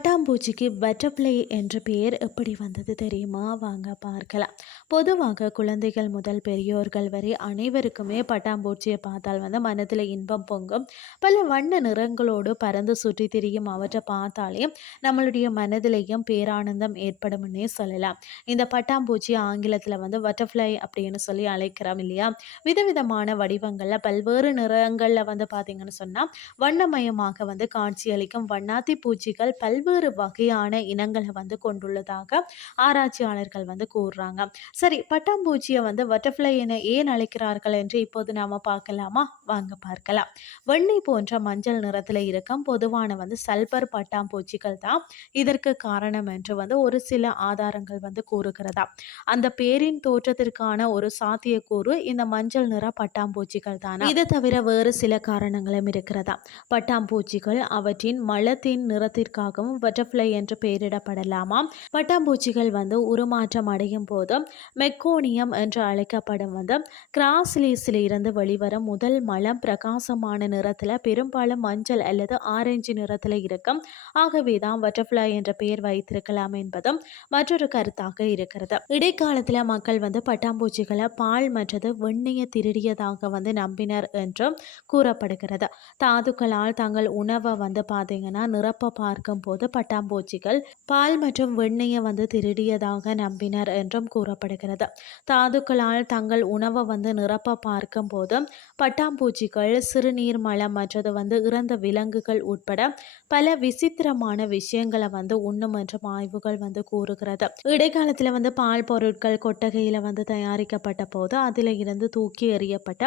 பட்டாம்பூச்சிக்கு butterfly என்ற பெயர் எப்படி வந்தது தெரியுமா? வாங்க பார்க்கலாம். பொதுவாக குழந்தைகள் முதல் பெரியோர்கள் வரை அனைவருக்குமே பட்டாம்பூச்சியை பார்த்தால் வந்து மனதில் இன்பம் பொங்கும். பல வண்ண நிறங்களோடு பறந்து சுற்றி திரியும் அவற்றை பார்த்தாலே நம்மளுடைய மனதிலையும் பேரானந்தம் ஏற்படும்னே சொல்லலாம். இந்த பட்டாம்பூச்சி ஆங்கிலத்தில் வந்து பட்டர்ஃப்ளை அப்படின்னு சொல்லி அழைக்கிறோம் இல்லையா? விதவிதமான வடிவங்களில் பல்வேறு நிறங்களில் வந்து பார்த்தீங்கன்னு சொன்னால் வண்ணமயமாக வந்து காட்சியளிக்கும் வண்ணாத்தி பூச்சிகள் பல்வேறு வகையான இனங்களை வந்து கொண்டுள்ளதாக ஆராய்ச்சியாளர்கள் வந்து கூறுறாங்க. சரி பட்டாம்பூச்சியை வந்து பட்டர்ஃப்ளை என ஏன் அழைக்கிறார்கள் என்று இப்போது நாம பார்க்கலாமா? வாங்க பார்க்கலாம். வெள்ளி போன்ற மஞ்சள் நிறத்தில் இருக்கும் பொதுவான வந்து சல்பர் பட்டாம்பூச்சிகள் தான் இதற்கு காரணம் என்று வந்து ஒரு சில ஆதாரங்கள் வந்து கூறுகிறதா. அந்த பேரின் தோற்றத்திற்கான ஒரு சாத்தியக்கூறு இந்த மஞ்சள் நிற பட்டாம்பூச்சிகள் தானே? இது தவிர வேறு சில காரணங்களும் இருக்கிறதா? பட்டாம்பூச்சிகள் அவற்றின் மலத்தின் நிறத்திற்காகவும் பட்டர்ஃப்ளை என்று பெயரிடப்படலாமா பட்டாம்பூச்சிகள் வந்து உருமாற்றம் அடையும் போது மெக்கோனியம் என்று அழைக்கப்படும் வந்து கிராஸ்லீஸில் இருந்து வெளிவரும் முதல் மலம் பிரகாசமான நிறத்தில் பெரும்பாலும் மஞ்சள் அல்லது ஆரஞ்சு நிறத்தில் இருக்கும். ஆகவே தான் பட்டர்ஃப்ளை என்ற பெயர் வைத்திருக்கலாம் என்பதும் மற்றொரு கருத்தாக இருக்கிறது. இடைக்காலத்தில் மக்கள் வந்து பட்டாம்பூச்சிகளை பால் மற்றது வெண்ணெயை திருடியதாக வந்து நம்பினர் என்றும் கூறப்படுகிறது. தாதுக்களால் தங்கள் உணவை வந்து பார்த்தீங்கன்னா நிரப்ப பார்க்கும் போது பட்டாம்பூச்சிகள் பால் மற்றும் வெண்ணெயை வந்து திருடியதாக நம்பினர் என்றும் கூறப்படுகிறது. தாதுக்களால் தங்கள் உணவை வந்து நிரப்ப பார்க்கும் போது பட்டாம்பூச்சிகள் சிறுநீர் மலம் மற்றது வந்து இறந்த விலங்குகள் உட்பட பல விசித்திரமான விஷயங்களை வந்து உண்ணும் என்றும் ஆய்வுகள் வந்து கூறுகிறது. இடைக்காலத்தில் வந்து பால் பொருட்கள் கொட்டகையில் வந்து தயாரிக்கப்பட்ட போது அதில் இருந்து தூக்கி எறியப்பட்ட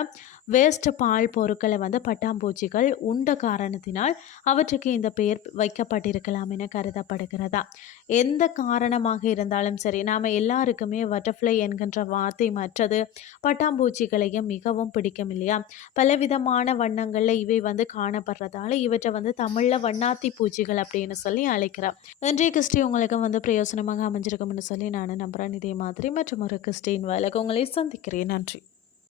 வேஸ்ட் பால் பொருட்களை வந்து பட்டாம்பூச்சிகள் உண்ட காரணத்தினால் அவற்றுக்கு இந்த பெயர் வைக்கப்பட்டிருக்கலாம் என கருதப்படுகிறதா? எந்த காரணமாக இருந்தாலும் சரி நாம் எல்லாருக்குமே பட்டர்ஃப்ளை என்கின்ற வார்த்தை மற்றது பட்டாம்பூச்சிகளையும் மிகவும் பிடிக்கும் இல்லையா? பலவிதமான வண்ணங்களில் இவை வந்து காணப்படுறதால இவற்றை வந்து தமிழில் வண்ணாத்தி பூச்சிகள் அப்படின்னு சொல்லி அழைக்கிறோம். இன்றைய கிறிஸ்டி உங்களுக்கு வந்து பிரயோசனமாக அமைஞ்சிருக்கும்னு சொல்லி நான் நம்புகிறேன் இதே மாதிரி மற்றும் ஒரு கிறிஸ்டின் வேலைக்கு உங்களை சந்திக்கிறேன். நன்றி.